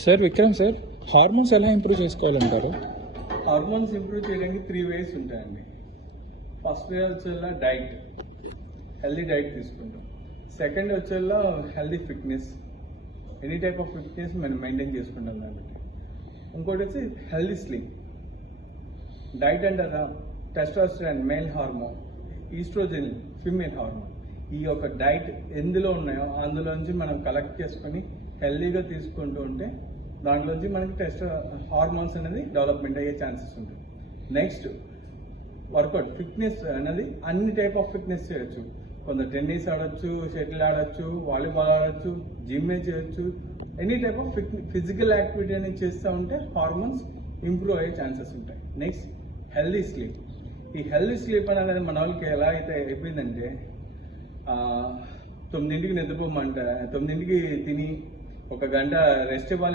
Sir Vikram sir, hormones ఎలా improve చేసుకోవాలంటారు? Hormones improve చేయడానికి 3 ways ఉంటాయండి. ఫస్ట్ వే వచ్చేలా డైట్, హెల్దీ డైట్ తీసుకుంటాం. సెకండ్ వచ్చేలా healthy fitness, any type of fitness మనం మెయింటైన్ చేసుకుంటాం కాబట్టి. ఇంకోటి వచ్చి హెల్దీ స్లీప్. డైట్ అంటారా, testosterone male hormone, oestrogen female hormone. ఈ యొక్క డైట్ ఎందులో ఉన్నాయో అందులో నుంచి మనం కలెక్ట్ చేసుకొని హెల్దీగా తీసుకుంటూ ఉంటే దాంట్లోంచి మనకి హార్మోన్స్ అనేది డెవలప్మెంట్ అయ్యే ఛాన్సెస్ ఉంటుంది. నెక్స్ట్ వర్కౌట్, ఫిట్నెస్ అనేది అన్ని టైప్ ఆఫ్ ఫిట్నెస్ చేయొచ్చు. కొంత టెన్నిస్ ఆడొచ్చు, షటిల్ ఆడొచ్చు, వాలీబాల్ ఆడొచ్చు, జిమ్మే చేయొచ్చు. Any type of physical activity అనేది చేస్తూ ఉంటే హార్మోన్స్ ఇంప్రూవ్ అయ్యే ఛాన్సెస్ ఉంటాయి. Next healthy sleep. ఈ హెల్దీ స్లీప్ అనేది మన వాళ్ళకి ఎలా అయితే అయిపోయిందంటే 9ంటికి నిద్రపోమంట, 9ంటికి తిని 1 గంట రెస్ట్ ఇవ్వాలి.